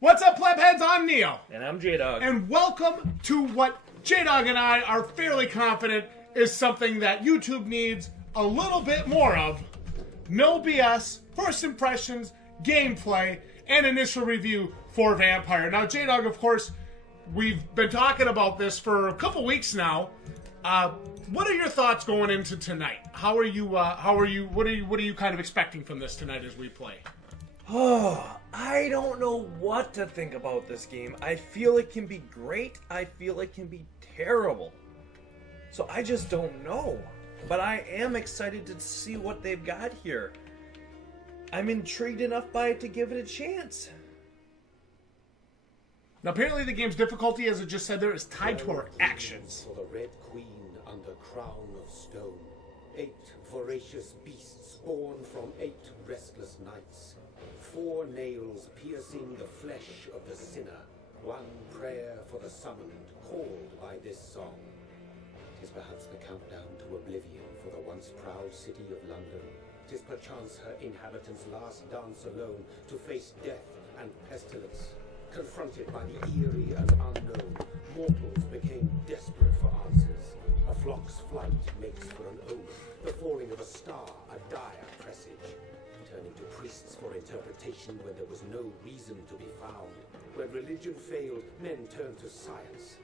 What's up, plebheads? I'm Neo. And I'm Jdog. And welcome to what Jdog and I are fairly confident is something that YouTube needs a little bit more of. No BS, first impressions, gameplay, and initial review for Vampyr. Now, Jdog, of course, we've been talking about this for a couple weeks now. What are your thoughts going into tonight? What are you kind of expecting from this tonight as we play? Oh, I don't know what to think about this game. I feel it can be great. I feel it can be terrible. So I just don't know. But I am excited to see what they've got here. I'm intrigued enough by it to give it a chance. Now, apparently the game's difficulty, as it just said there, is tied to our actions. For the Red Queen under crown of stone. 8 voracious beasts born from 8 restless nights. 4 nails piercing the flesh of the sinner. 1 prayer for the summoned, called by this song. 'Tis perhaps the countdown to oblivion for the once proud city of London. 'Tis perchance her inhabitants' last dance alone to face death and pestilence. Confronted by the eerie and unknown, mortals became desperate for answers. A flock's flight makes for an omen, the falling of a star, a dire presage. Turning to priests for interpretation when there was no reason to be found. When religion failed, men turned to science.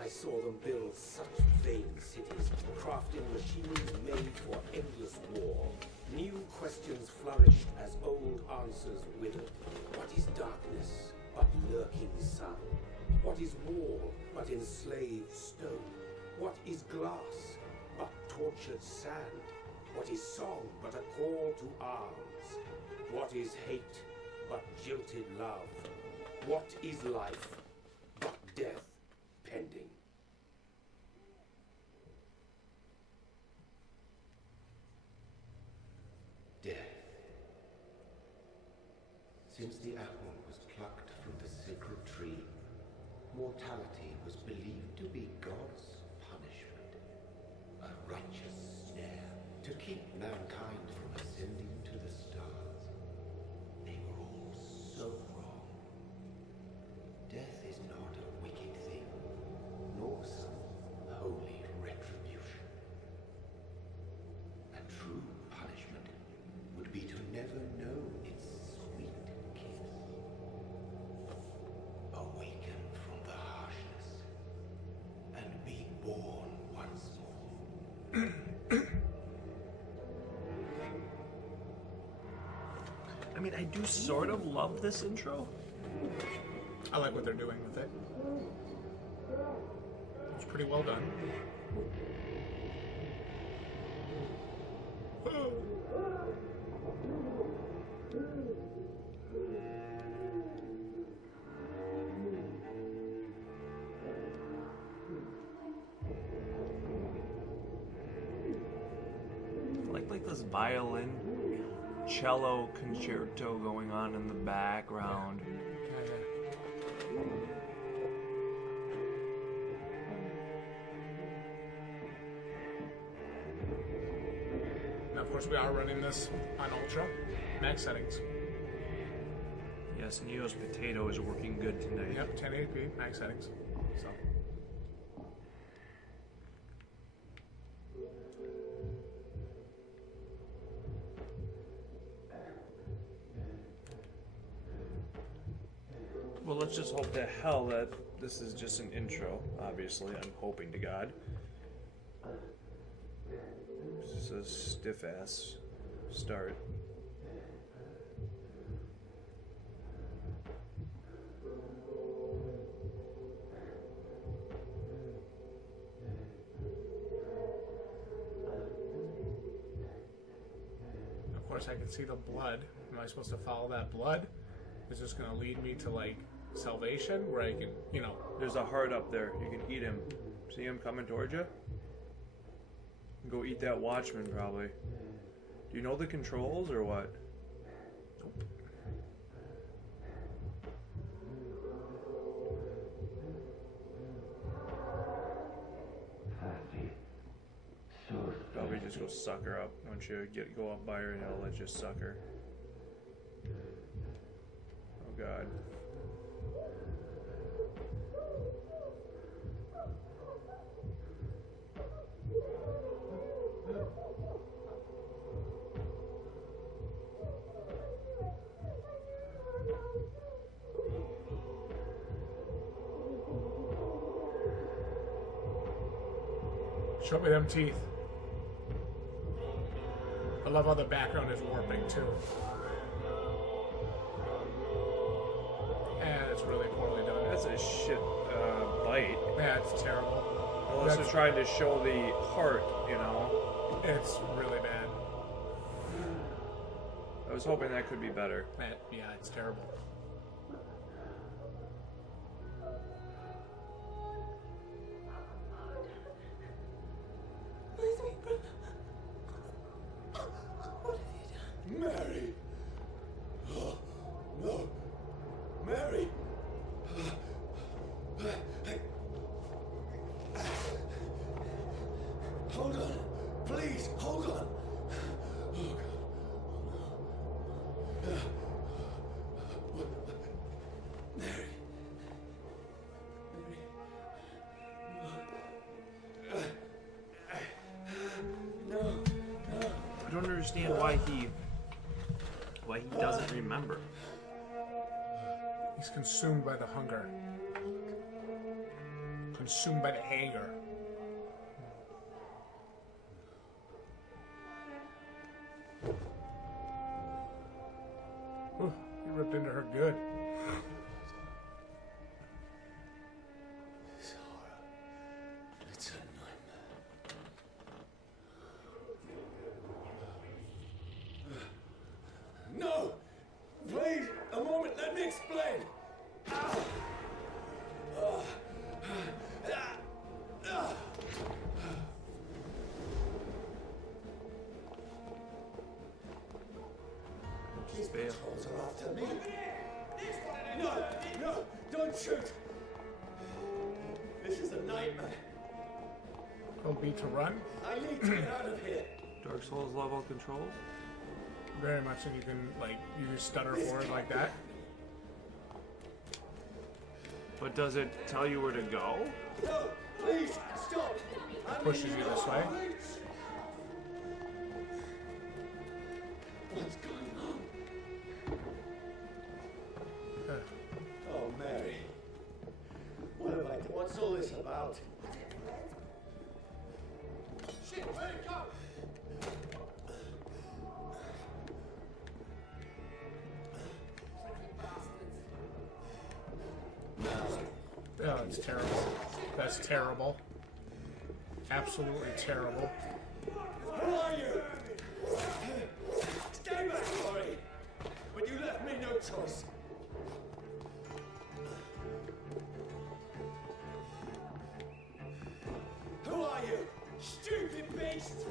I saw them build such vain cities, crafting machines made for endless war. New questions flourished as old answers withered. What is darkness but lurking sun? What is wall but enslaved stone? What is glass but tortured sand? What is song but a call to arms? What is hate but jilted love? What is life but death pending? Death. Since the apple was plucked from the sacred tree, mortality was believed to be God's punishment. A righteous snare to keep mankind from ascending to the stars. They were all so wrong. Death is not a wicked thing, nor some holy retribution. A true punishment would be to never know its sweet kiss. Awaken from the harshness and be born once more. I mean, I do sort of love this intro. I like what they're doing with it. It's pretty well done. Like this violin, cello concerto going on in the background. Now, of course, we are running this on Ultra. Max settings. Yes, Neo's potato is working good tonight. Yep, 1080p, max settings. So. Well, let's just hope to hell that this is just an intro. Obviously, I'm hoping to God. This is a stiff-ass start. Of course, I can see the blood. Am I supposed to follow that blood? Is this going to lead me to, like, salvation? Where I can, you know... There's a heart up there. You can eat him. See him coming towards you? Go eat that watchman, probably. Do you know the controls, or what? Nope. Probably just go suck her up. Once you go up by her, he'll let you suck her. Oh god. Show me them teeth. I love how the background is warping too. And it's really poorly done. That's a shit bite. Yeah, it's terrible. Unless they're trying to show the heart, you know. It's really bad. I was hoping that could be better. Yeah, it's terrible. Mary! Oh, no! Mary! Hold on! Please, hold on! Oh, God. Mary! No! I don't understand why he doesn't remember. He's consumed by the hunger. Consumed by the anger. Ooh, he ripped into her good. This horror. It's a nightmare. No! Please, a moment, let me explain! These patrols are after me. No, no, don't shoot! This is a nightmare. Don't be to run. I need to get out of here. Dark Souls level controls? Very much, and you can like use stutter forward like that. But does it tell you where to go? No, please, stop! Pushes you this way. What's going on? Oh, Mary. What have I done? What's all this about? Shit, where'd it go? Oh, it's terrible. That's terrible. Absolutely terrible. Who are you? Stay back, Corey! But you left me no choice. Who are you? Stupid beast!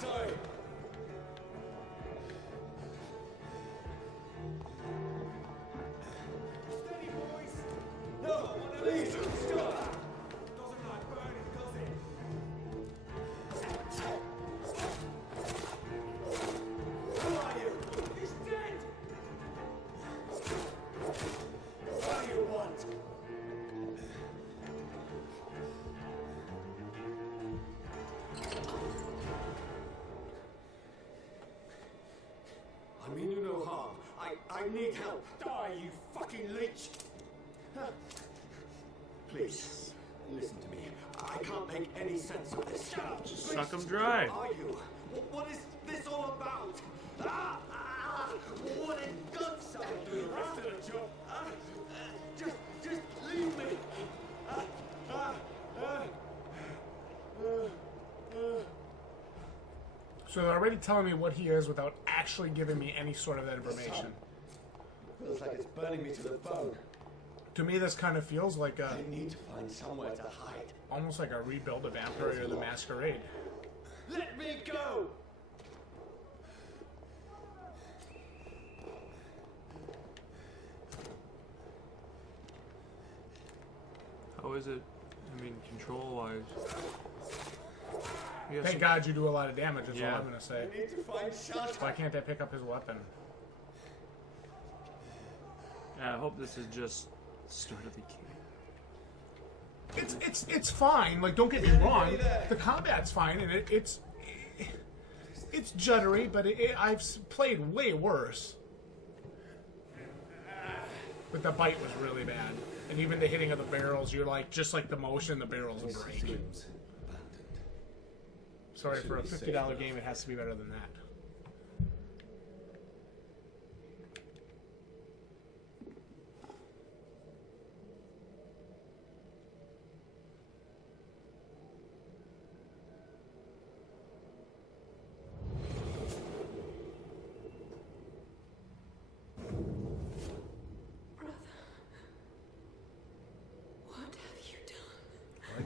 Sorry. Steady, boys! No, please, stop! Doesn't like burning, does it? Who are you? He's dead! What do you want? I mean you no harm. I need help. Die, you fucking leech! Please, listen to me. I can't make any sense of this. Shut up! Just suck 'em dry. Who are you? What is this all about? What in God's sake? I'll do the rest of the job. Just leave me. So they're already telling me what he is without actually giving me any sort of information. Feels like it's burning me to the bone. To me, this kind of feels like a, I need to find somewhere to hide. almost like a rebuild of Vampyr or the Masquerade. Let me go! How is it? I mean, control-wise. Thank God you do a lot of damage, that's all Yeah. I'm going to say. I need to find shelter. Why can't I pick up his weapon? I hope this is just the start of the game. It's fine. Like, don't get me wrong. The combat's fine, and it's juddery, but I've played way worse. But the bite was really bad, and even the hitting of the barrels, you're like, just like the motion, the barrels break. Sorry, for a $50 game, it has to be better than that.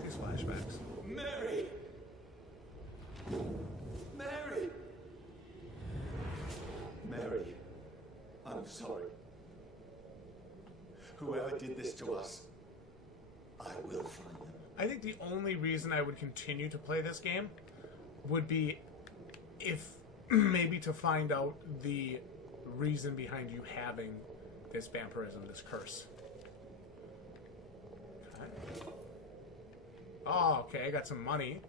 Flashbacks. Mary! Mary! Mary, I'm sorry. Whoever did this to us, I will find them. I think the only reason I would continue to play this game would be if maybe to find out the reason behind you having this vampirism, this curse. Okay. Oh, okay, I got some money.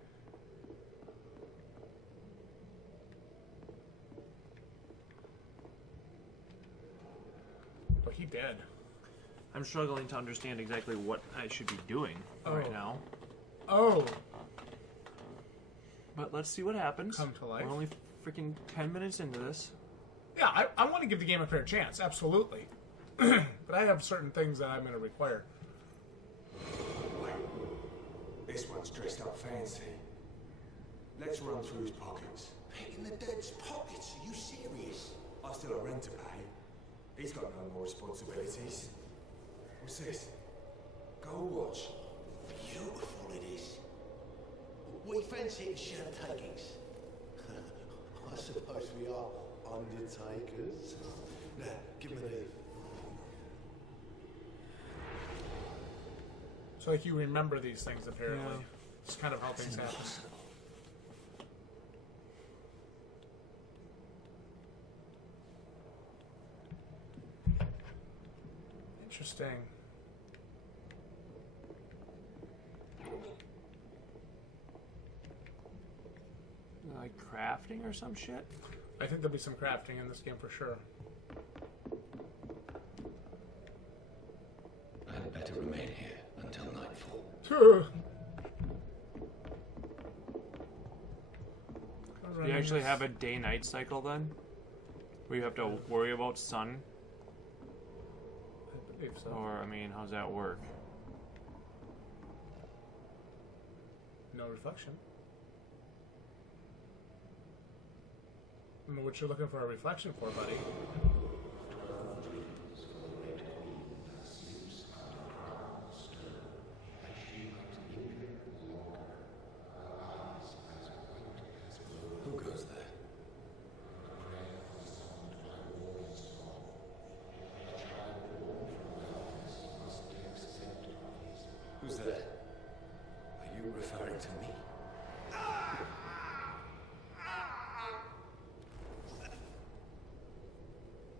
But he dead. I'm struggling to understand exactly what I should be doing right now. Oh. But let's see what happens. Come to life. We're only freaking 10 minutes into this. Yeah, I want to give the game a fair chance, absolutely. But I have certain things that I'm going to require. This one's dressed up fancy. Let's run through his pockets. In the dead's pockets? Are you serious? I've still a rent to pay. He's got no more responsibilities. What's this? Gold watch. Beautiful it is. We fancy it shirt takings. I suppose we are undertakers. Now, give me the... So, like, you remember these things, apparently. Yeah. It's kind of how things happen. Interesting. Like crafting or some shit? I think there'll be some crafting in this game for sure. I'd better remain here until nightfall. Do you actually have a day-night cycle then? Where you have to worry about sun? I believe so. Or, I mean, how's that work? No reflection. I don't know what you're looking for a reflection for, buddy. Who goes there? Who's there? Are you referring to me?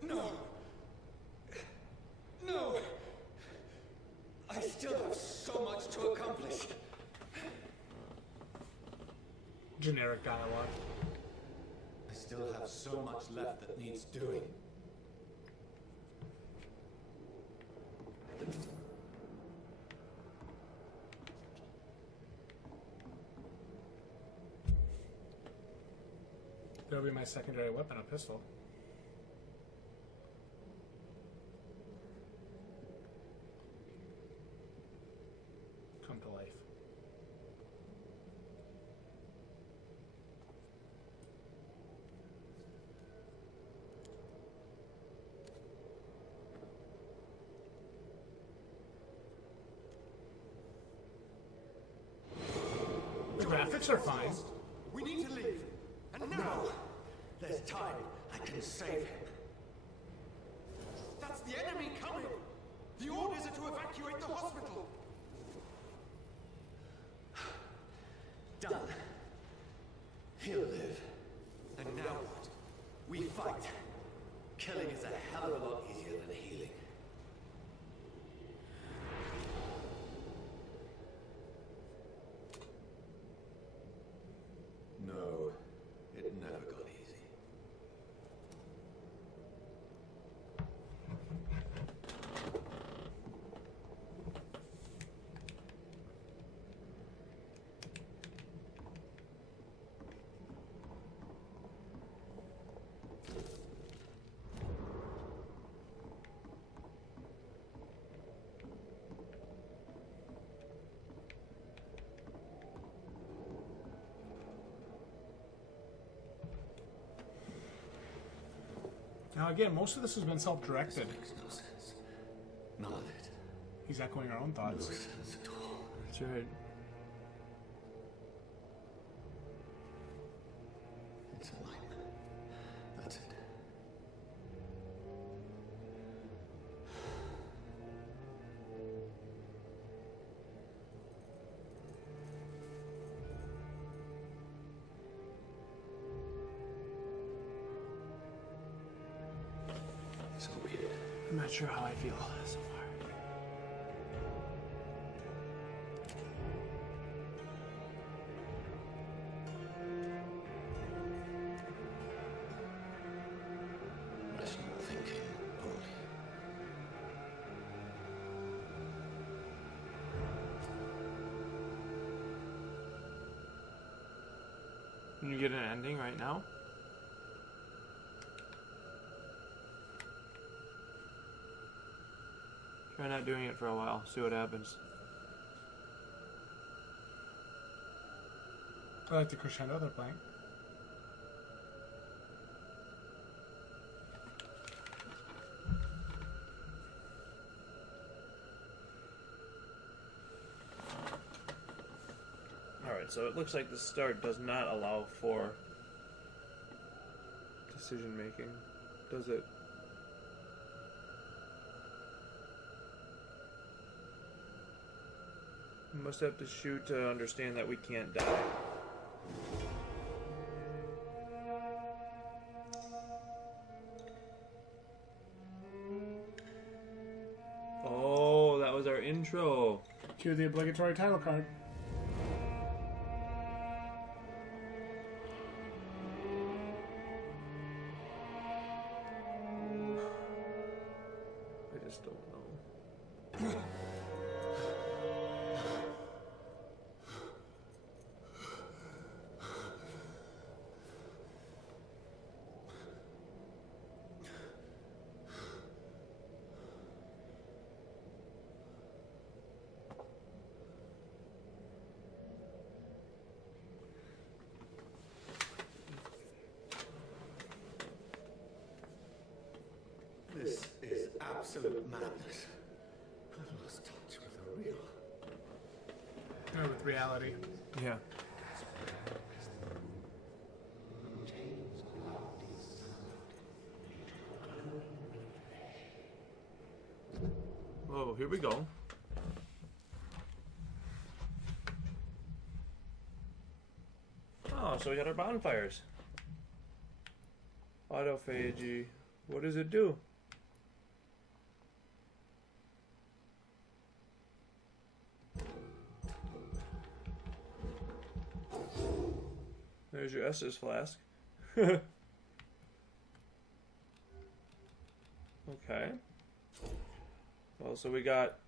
No! No! I still have so much to accomplish. Generic dialogue. I still have so much left that needs doing. That'll be my secondary weapon, a pistol. Come to life. The graphics are fine. We need to leave. And now! There's time. I can save him. That's the enemy coming! The orders are to evacuate the hospital! Done. He'll live. And now what? We fight. Killing is a hell of a lot easier than healing. Now again, most of this has been self-directed. Makes no sense. None of it. He's echoing our own No thoughts. sense at all. That's right. It's alignment. That's it. So weird. I'm not sure how I feel so far. Rational thinking only. Can you get an ending right now? Try not doing it for a while. See what happens. I like the crescendo they're playing. Alright, so it looks like the start does not allow for decision making, does it? We must have to shoot to understand that we can't die. Oh, that was our intro. Cue the obligatory title card. I just don't know. This is absolute madness. I've lost touch with the real. Or with reality. Yeah. Whoa, here we go. Oh, so we got our bonfires. Autophagy. What does it do? There's your Estus flask. Okay. Well, so we got...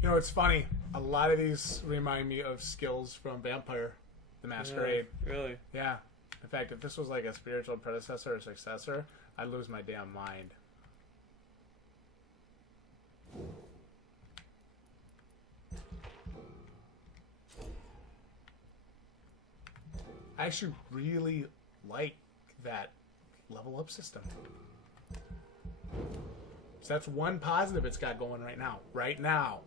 You know, it's funny. A lot of these remind me of skills from Vampyr the Masquerade. Yeah, really? Yeah. In fact, if this was like a spiritual predecessor or successor, I'd lose my damn mind. I actually really like that level up system. So that's one positive it's got going right now. Right now.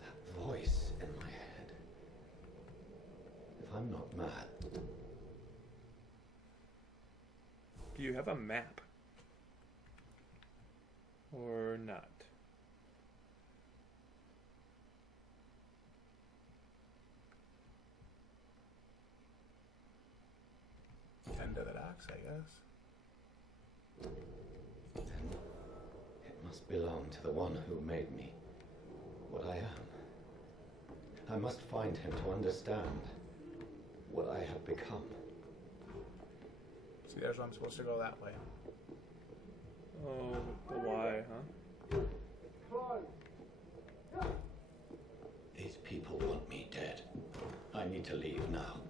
That voice in my head. If I'm not mad, Do you have a map? Or not? Tend to the docks, I guess. then it must belong to the one who made me what I am. I must find him to understand what I have become. See, there's where I'm supposed to go that way. Oh, the why, huh? These people want me dead. I need to leave now.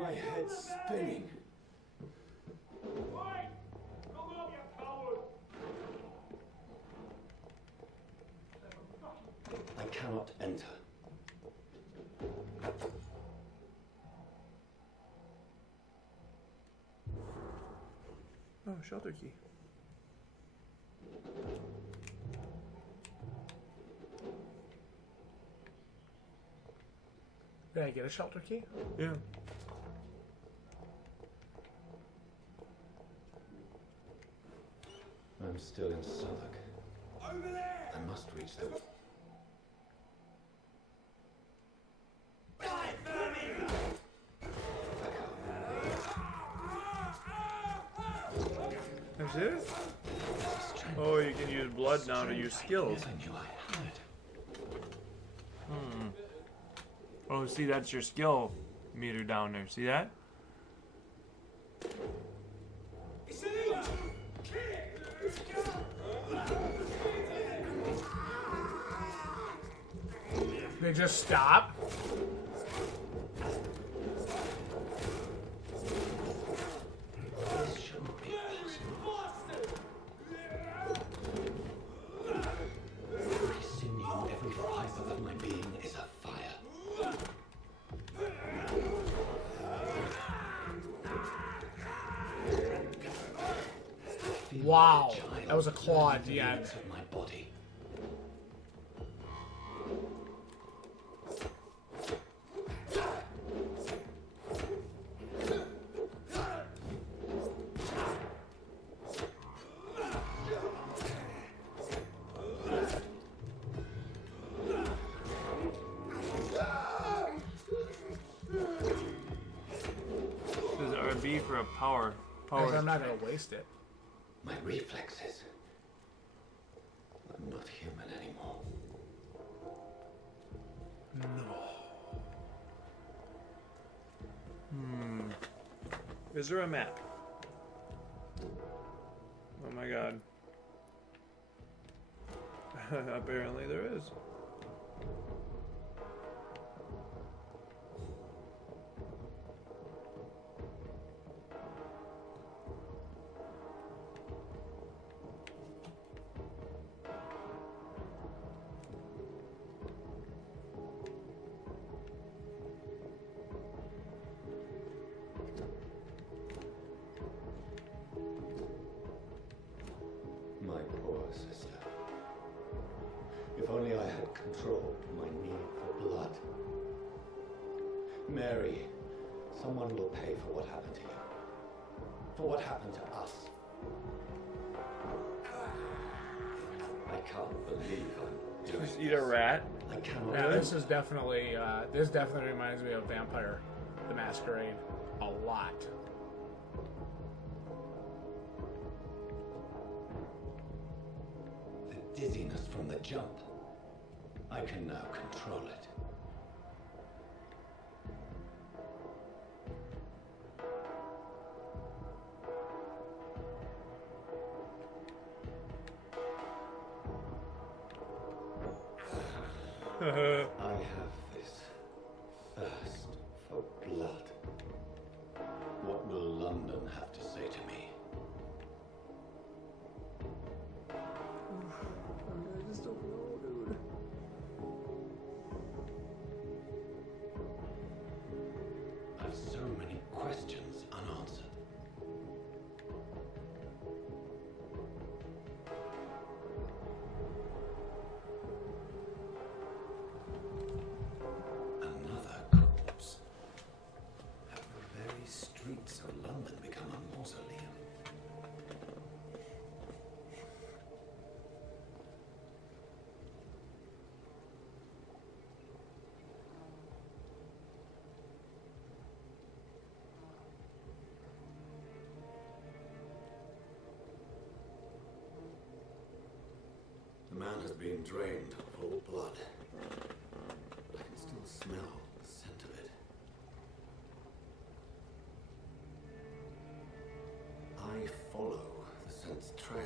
My head's spinning. I cannot enter. Oh, shelter key. Did I get a shelter key? Yeah. I'm still in Southwark. Over there! I must reach them. That's it? Oh, you can use blood now to use skills. I knew I had. Oh, see, that's your skill meter down there. See that? They just stop? This shouldn't be possible. Every sinew, every fiber of my being is a fire. Feel Wow, like a child that was a claw at burning the end. ends of my body. This is RB for a power. Guys, I'm not gonna waste it. My reflexes. I'm not human anymore. Is there a map? Oh my god. Apparently there is. My poor sister. If only I had controlled my need for blood. Mary, someone will pay for what happened to you. For what happened to us. I can't believe I'm doing Just eat a rat. I cannot. Yeah, this is definitely, this definitely reminds me of Vampyr the Masquerade a lot. The dizziness from the jump. I can now control it. I have this thirst for blood. What will London have to say to me? I just don't know, dude. I have so many questions unanswered. Another corpse. Have the very streets of London become a mausoleum? The man has been drained of all blood. I can still smell the scent of it. I follow the scent's trail.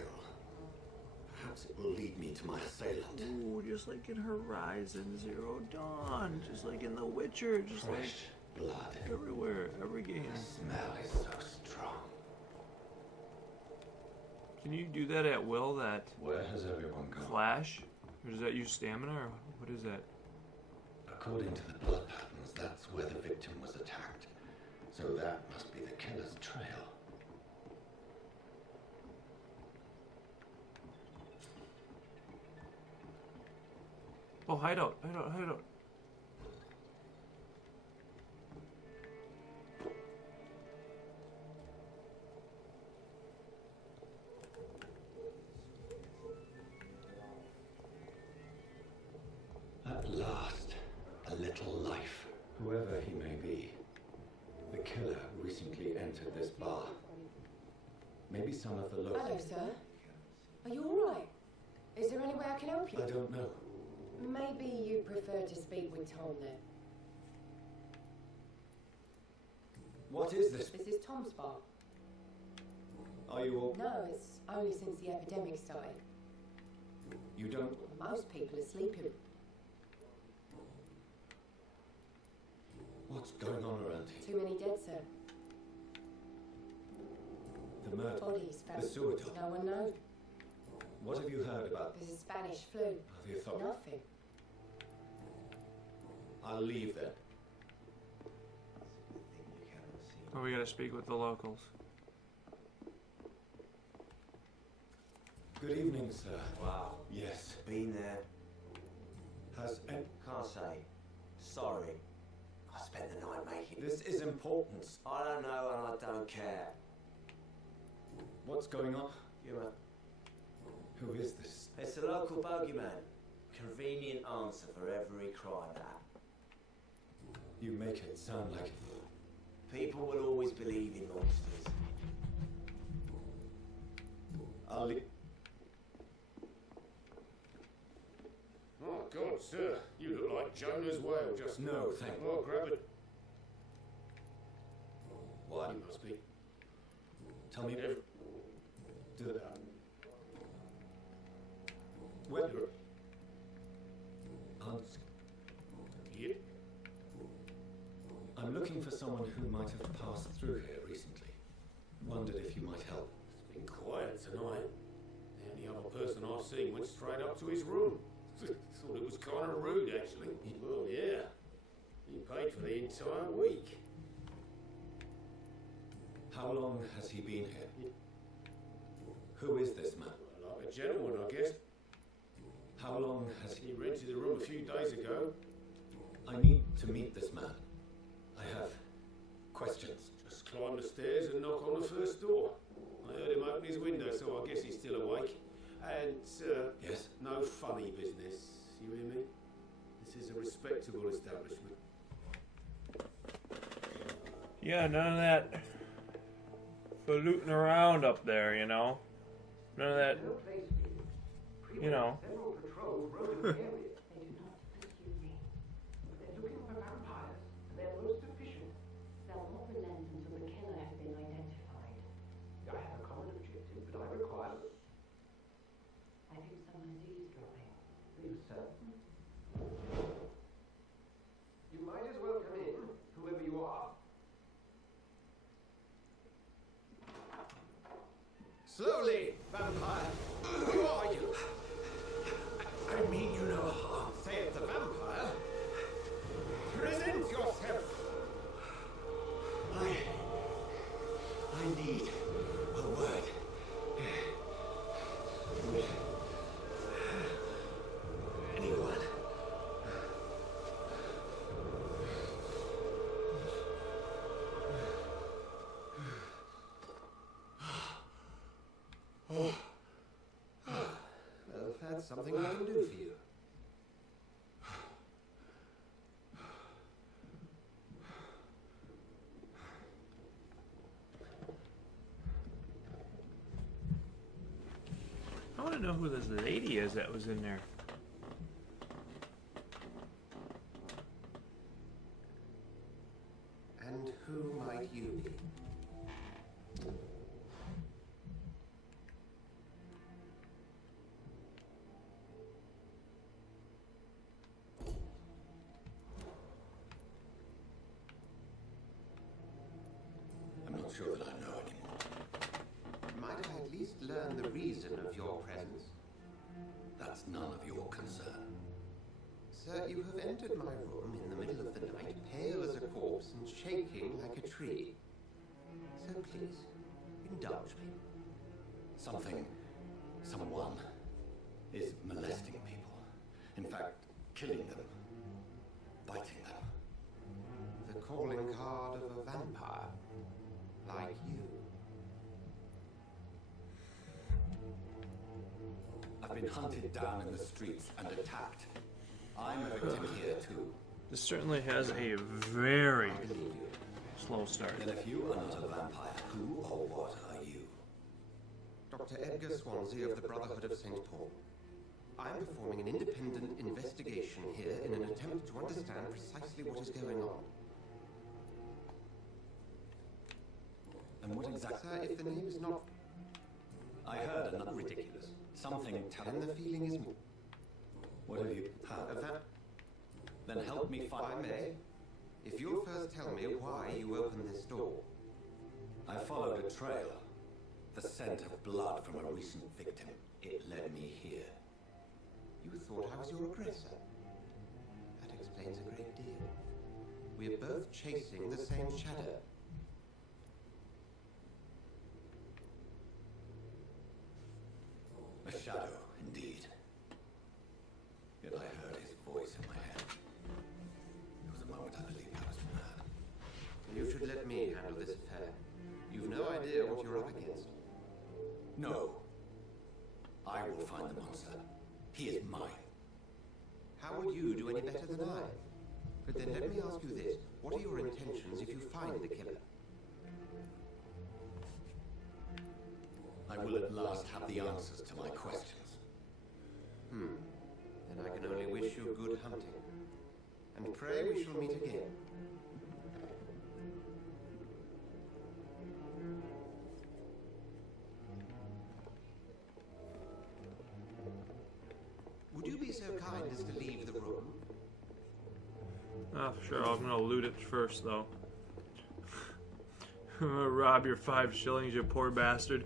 Perhaps it will lead me to my assailant. Ooh, just like in Horizon Zero Dawn, just like in The Witcher, just like Fresh blood. everywhere. every game. The smell is so strong. Can you do that at will, that Where has everyone gone? flash? Or does that use stamina, or what is that? According to the blood patterns, that's where the victim was attacked. So that must be the killer's trail. Oh, hideout, hideout, hideout. At last, a little life. Whoever he may be, the killer recently entered this bar. Maybe some of the Hello, locals. sir. Are you all right? Is there any way I can help you? I don't know. Maybe you prefer to speak with Tom then. What is this? This is Tom's bar. Are you all... No, it's only since the epidemic started. You don't... Most people are sleeping. What's going on around here? Too many dead, sir. The murder. Bodies found. The suicide. No one knows. What have you heard about There's a Spanish flu. the authorities? Nothing. I'll leave then. Oh, we gotta speak with the locals. Good evening, sir. Wow. Yes. Been there. Has... Can't say. Sorry. I spent the night making. This is important. I don't know and I don't care. What's going on? You know, Who is this? it's a local bogeyman. Convenient answer for every crime that. You make it sound like... People will always believe in monsters. I'll leave... Oh, God, sir. You look like Jonah's whale just now. No, thank you. Oh, grab it. Why? You must be. Tell me... Every... Do the... Where... Answer. Yeah. I'm looking for someone who might have passed through here recently. Wondered if you might help. It's been quiet tonight. The only other person I've seen went straight up to his room. Thought it was kind of rude, actually. Well, yeah. He paid for the entire week. How long has he been here? Who is this man? Like a gentleman, I guess. How long has He he... rented the room a few days ago. I need to meet this man. I have questions. Just climb the stairs and knock on the first door. I heard him open his window, so I guess he's still awake. And, Yes? no funny business. You hear me? This is a respectable establishment. Yeah, none of that faluting around up there, you know? None of that, you know. They do not pursue me. They're looking for vampires, and they're most efficient. They'll not relent until the killer has been identified. I have a common objective, but I require... I think someone is eavesdropping. Leave, sir. You might as well come in, whoever you are. Slowly, vampire. Who are you? I mean you no harm, saith the vampire. Present yourself. I need a word. Anyone? Well, that's something I can do for you. I want to know who this lady is that was in there. And who might you be? sure that I know anymore. Might I at least learn the reason of your presence? That's none of your concern. Sir, you have entered my room in the middle of the night, pale as a corpse and shaking like a tree. So please, indulge me. Someone is molesting people. In fact, killing them. Biting them. The calling card of a vampire. Like you. I've been hunted down in the streets and attacked. I'm a victim here too. This certainly has a very slow start. Then if you are not a vampire, who or what are you? Dr. Edgar Swansea of the Brotherhood of St. Paul. I'm performing an independent investigation here in an attempt to understand precisely what is going on. And what exactly? Sir, if the name is not... I heard enough ridiculous. Something And the feeling is... What have you heard? Then help me If I find may, if you'll first tell me why you opened this door. I followed a trail. The scent of blood from a recent victim. It led me here. You thought I was your aggressor. That explains a great deal. We're both chasing the same shadow. A shadow, indeed. Yet I heard his voice in my head. There was a moment I believed I was mad. You should let me handle this affair. You've no idea what you're up against. No. I will find the monster. He is mine. How would you do any better than I? But then let me ask you this. What are your intentions if you find the killer? I will at last have the answers to my questions. Then I can only wish you good hunting. And pray we shall meet again. Would you be so kind as to leave the room? Oh, sure, I'm gonna loot it first, though. I'm gonna rob your 5 shillings, you poor bastard.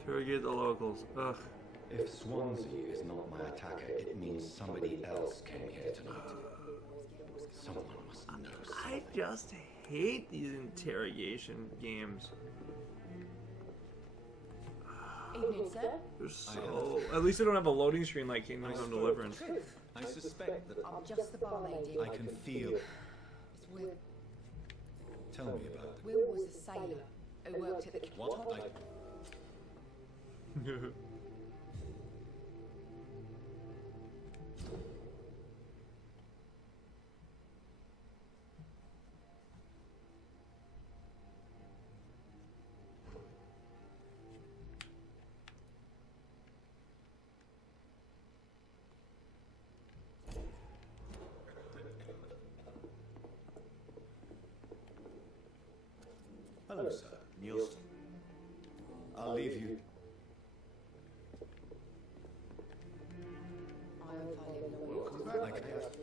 Interrogate the locals. Ugh. If Swansea is not my attacker, it means somebody else came here tonight. Someone must know something. I just hate these interrogation games. Evening, sir. They're so... At least I don't have a loading screen like Kingdom Come Deliverance. I suspect that I'm just the bar lady. I can feel. It's Will. Tell me about it. Will was a sailor who worked at the... What? Hello, sir. Nielsen. I'll leave you. I hope I live long Welcome enough back. to-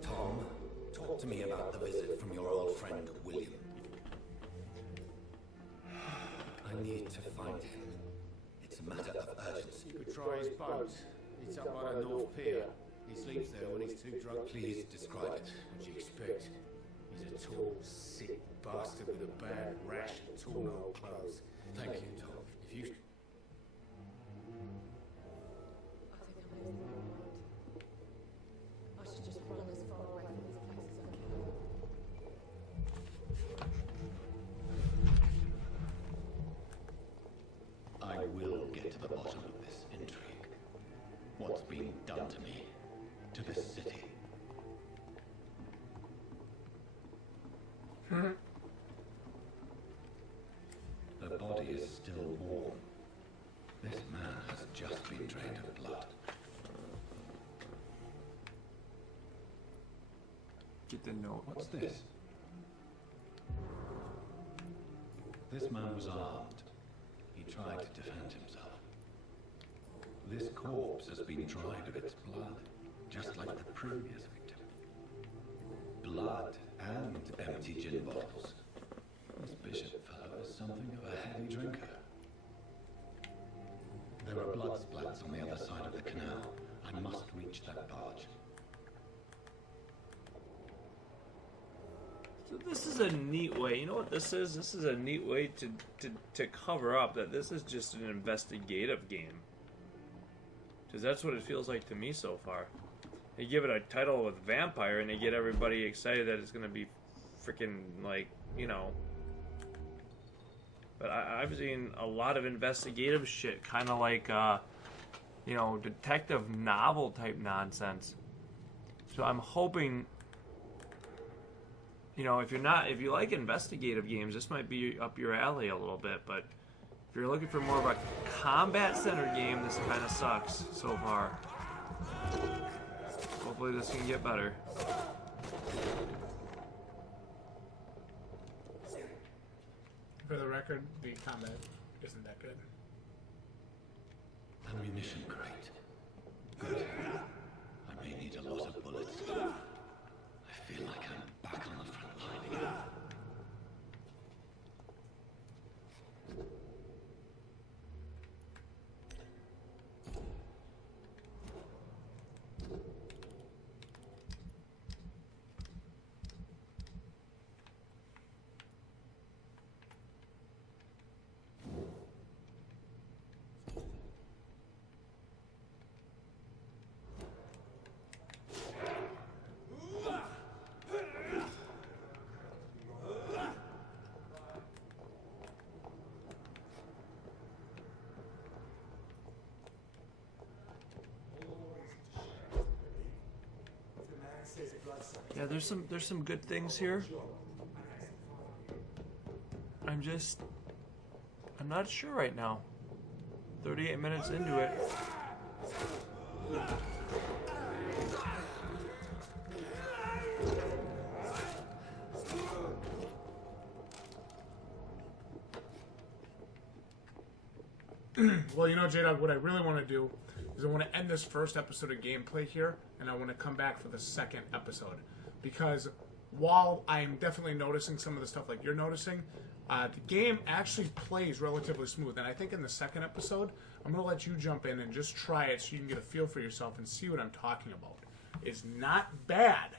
Tom, talk to me about the visit from your old friend, William. I need to find him. It's a matter of urgency. You could try his boat. It's up by the North Pier. He sleeps there when he's too drunk. Please describe it. What do you expect? He's a tall, sick bastard with a bad rash and torn old clothes. Thank you, Tom. If you... I think I'm losing my mind. I should just run as far away from this place as I can. I will get to the bottom of this intrigue. What's being done to me? To this city? The body is still warm. This man has just been drained of blood. Get the note. What's this? This man was armed. He tried try to defend himself. This corpse has been dried of its blood, just like the previous victim. Blood and empty gin bottles. This bishop fellow is something of a heavy drinker. There are blood splats on the other side of the canal. I must reach that barge. So this is a neat way. You know what this is? This is a neat way to cover up that this is just an investigative game. Because that's what it feels like to me so far. They give it a title with Vampyr and they get everybody excited that it's going to be freaking, like, you know. But I've seen a lot of investigative shit, kind of like, you know, detective novel type nonsense. So I'm hoping, you know, if you like investigative games, this might be up your alley a little bit. But if you're looking for more of a combat-centered game, this kind of sucks so far. Hopefully this can get better. For the record, the combat isn't that good. Ammunition crate. Good. I may need a lot of bullets. I feel like I'm back on the front line again. Yeah, there's some good things here. I'm not sure right now. 38 minutes into it. Well, you know, Jdog, what I really want to do is I want to end this first episode of gameplay here, and I want to come back for the second episode. Because while I'm definitely noticing some of the stuff like you're noticing, the game actually plays relatively smooth. And I think in the second episode, I'm going to let you jump in and just try it so you can get a feel for yourself and see what I'm talking about. It's not bad,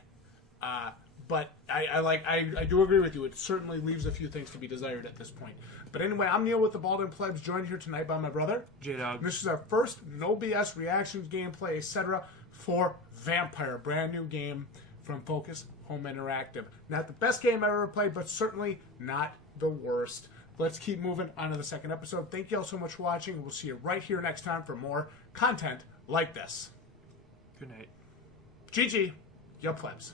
but I do agree with you. It certainly leaves a few things to be desired at this point. But anyway, I'm Neil with the Balding Plebs, joined here tonight by my brother, Jdog. And this is our first no BS reactions, gameplay, etc. for Vampyr, a brand new game from Focus Home Interactive. Not the best game I've ever played, but certainly not the worst. Let's keep moving on to the second episode. Thank you all so much for watching, and we'll see you right here next time for more content like this. Good night. GG, ya plebs.